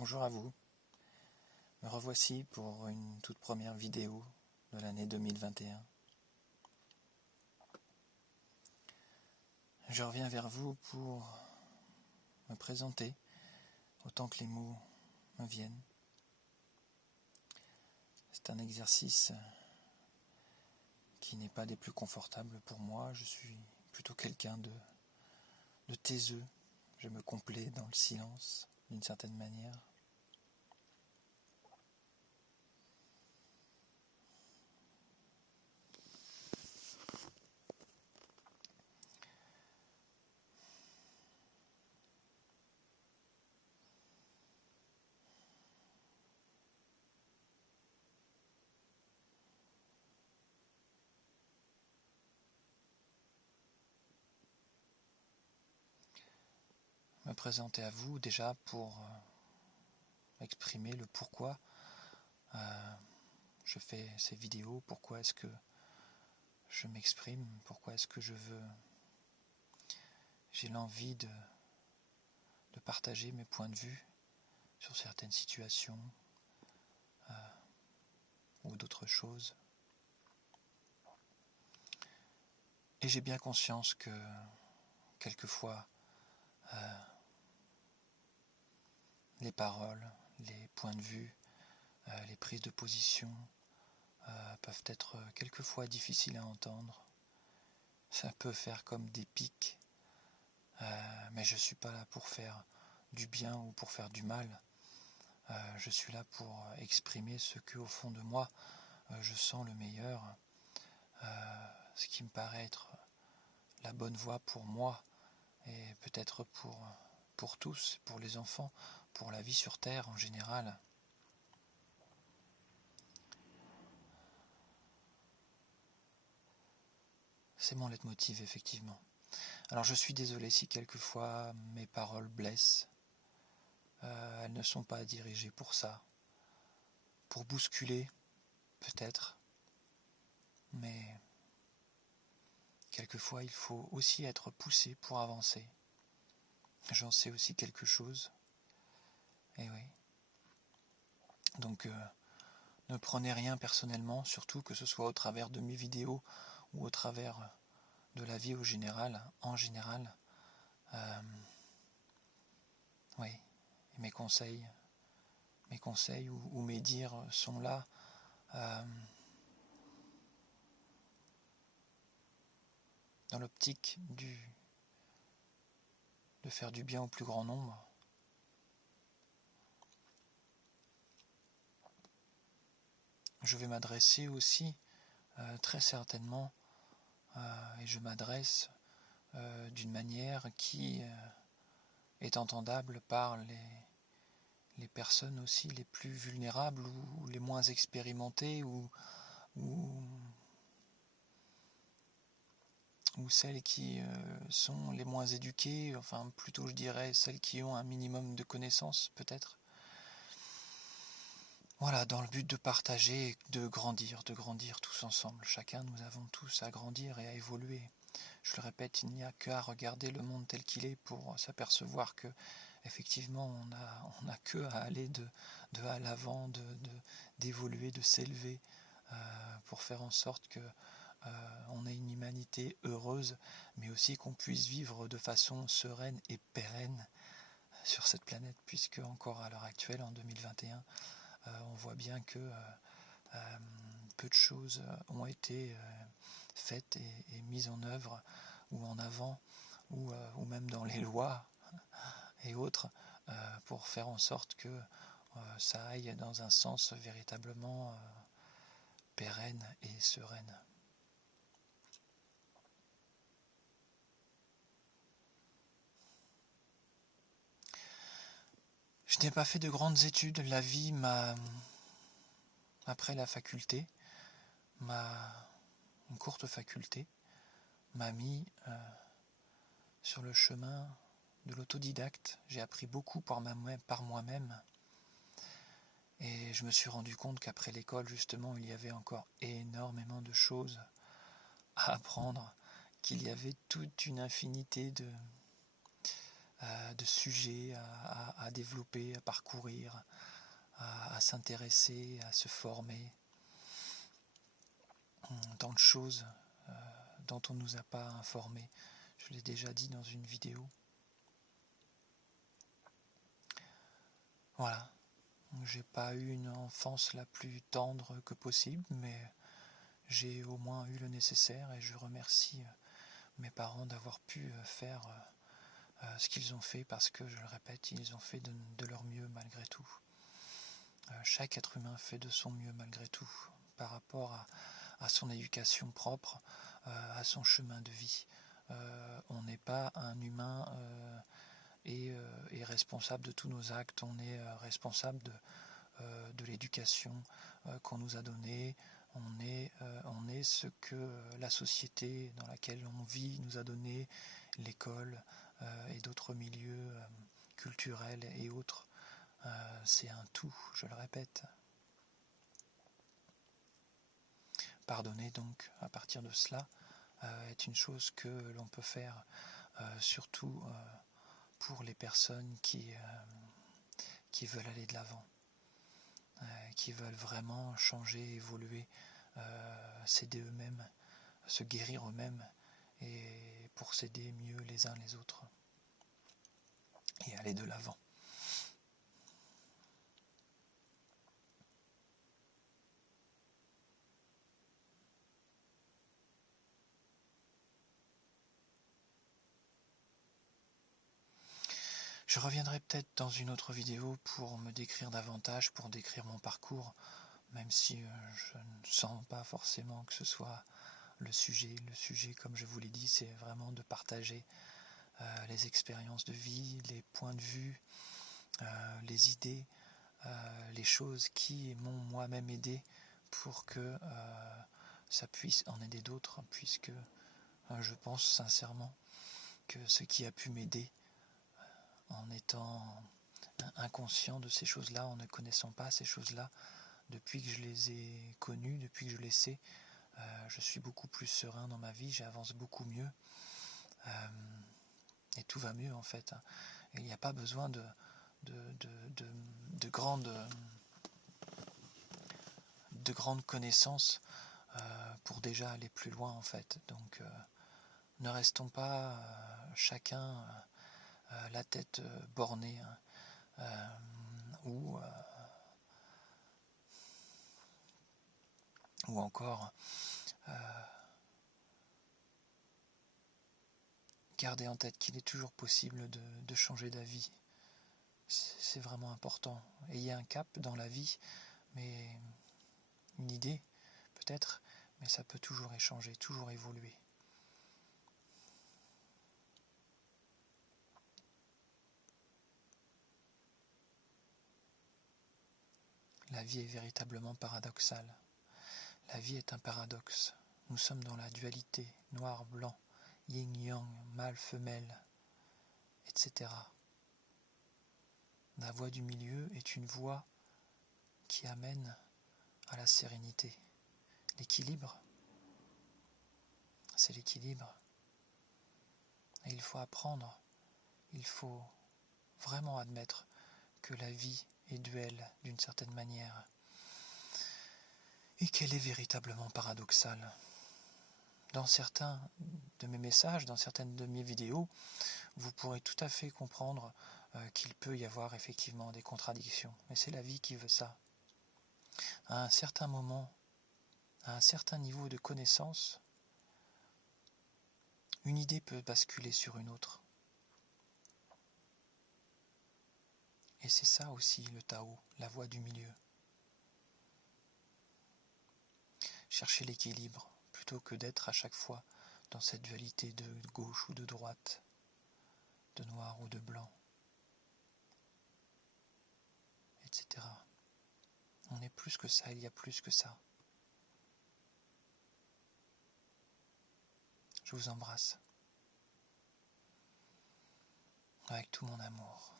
Bonjour à vous, me revoici pour une toute première vidéo de l'année 2021. Je reviens vers vous pour me présenter autant que les mots me viennent. C'est un exercice qui n'est pas des plus confortables pour moi. Je suis plutôt quelqu'un de taiseux. Je me complais dans le silence d'une certaine manière. Me présenter à vous déjà pour exprimer le pourquoi je fais ces vidéos, pourquoi est-ce que je m'exprime, pourquoi est-ce que j'ai l'envie de partager mes points de vue sur certaines situations ou d'autres choses. Et j'ai bien conscience que quelquefois les paroles, les points de vue, les prises de position peuvent être quelquefois difficiles à entendre. Ça peut faire comme des pics, mais je ne suis pas là pour faire du bien ou pour faire du mal. Je suis là pour exprimer ce que au fond de moi je sens le meilleur, ce qui me paraît être la bonne voie pour moi et peut-être pour tous, pour les enfants, pour la vie sur Terre en général. C'est mon leitmotiv, effectivement. Alors je suis désolé si quelquefois mes paroles blessent. Elles ne sont pas dirigées pour ça. Pour bousculer, peut-être. Mais quelquefois il faut aussi être poussé pour avancer. J'en sais aussi quelque chose. Et oui. Donc ne prenez rien personnellement, surtout que ce soit au travers de mes vidéos ou au travers de la vie en général. Oui, et mes conseils ou mes dires sont là dans l'optique de faire du bien au plus grand nombre. Je vais m'adresser aussi très certainement et je m'adresse d'une manière qui est entendable par les personnes aussi les plus vulnérables ou les moins expérimentées ou celles qui sont les moins éduquées, enfin plutôt je dirais celles qui ont un minimum de connaissances peut-être. Voilà, dans le but de partager et de grandir tous ensemble. Chacun, nous avons tous à grandir et à évoluer. Je le répète, il n'y a qu'à regarder le monde tel qu'il est pour s'apercevoir que effectivement on a que à aller de à l'avant, d'évoluer, de s'élever pour faire en sorte que on ait une humanité heureuse, mais aussi qu'on puisse vivre de façon sereine et pérenne sur cette planète, puisque encore à l'heure actuelle, en 2021, on voit bien que peu de choses ont été faites et mises en œuvre ou en avant ou même dans les lois et autres pour faire en sorte que ça aille dans un sens véritablement pérenne et sereine. Je n'ai pas fait de grandes études. La vie après la faculté, une courte faculté, m'a mis sur le chemin de l'autodidacte. J'ai appris beaucoup par moi-même. Et je me suis rendu compte qu'après l'école, justement, il y avait encore énormément de choses à apprendre, qu'il y avait toute une infinité de sujets à développer, à parcourir, à s'intéresser, à se former. Tant de choses dont on ne nous a pas informés. Je l'ai déjà dit dans une vidéo. Voilà. J'ai pas eu une enfance la plus tendre que possible, mais j'ai au moins eu le nécessaire et je remercie mes parents d'avoir pu faire ce qu'ils ont fait parce que, je le répète, ils ont fait de leur mieux malgré tout. Chaque être humain fait de son mieux malgré tout par rapport à son éducation propre, à son chemin de vie. On n'est pas un humain et responsable de tous nos actes, on est responsable de l'éducation qu'on nous a donnée, on est ce que la société dans laquelle on vit nous a donné, l'école et d'autres milieux culturels et autres. C'est un tout, je le répète. Pardonner donc à partir de cela est une chose que l'on peut faire surtout pour les personnes qui veulent aller de l'avant, qui veulent vraiment changer, évoluer, s'aider eux-mêmes, se guérir eux-mêmes et pour s'aider mieux les uns les autres et aller de l'avant. Je reviendrai peut-être dans une autre vidéo pour me décrire davantage, pour décrire mon parcours, même si je ne sens pas forcément que ce soit le sujet. Le sujet, comme je vous l'ai dit, c'est vraiment de partager les expériences de vie, les points de vue, les idées, les choses qui m'ont moi-même aidé pour que ça puisse en aider d'autres, puisque je pense sincèrement que ce qui a pu m'aider en étant inconscient de ces choses-là, en ne connaissant pas ces choses-là, depuis que je les ai connues, depuis que je les sais, je suis beaucoup plus serein dans ma vie, j'avance beaucoup mieux, et tout va mieux en fait. Et il n'y a pas besoin de grandes connaissances pour déjà aller plus loin en fait. Donc ne restons pas chacun la tête bornée ou encore garder en tête qu'il est toujours possible de changer d'avis. C'est vraiment important. Ayez un cap dans la vie, mais une idée peut-être, mais ça peut toujours échanger, toujours évoluer. La vie est véritablement paradoxale. La vie est un paradoxe. Nous sommes dans la dualité, noir-blanc, yin-yang, mâle-femelle, etc. La voie du milieu est une voie qui amène à la sérénité. L'équilibre, c'est l'équilibre. Et il faut apprendre, il faut vraiment admettre que la vie est duel d'une certaine manière et qu'elle est véritablement paradoxale. Dans certains de mes messages, dans certaines de mes vidéos, vous pourrez tout à fait comprendre qu'il peut y avoir effectivement des contradictions. Mais c'est la vie qui veut ça. À un certain moment, à un certain niveau de connaissance, une idée peut basculer sur une autre. Et c'est ça aussi le Tao, la voie du milieu. Chercher l'équilibre, plutôt que d'être à chaque fois dans cette dualité de gauche ou de droite, de noir ou de blanc, etc. On est plus que ça, il y a plus que ça. Je vous embrasse avec tout mon amour.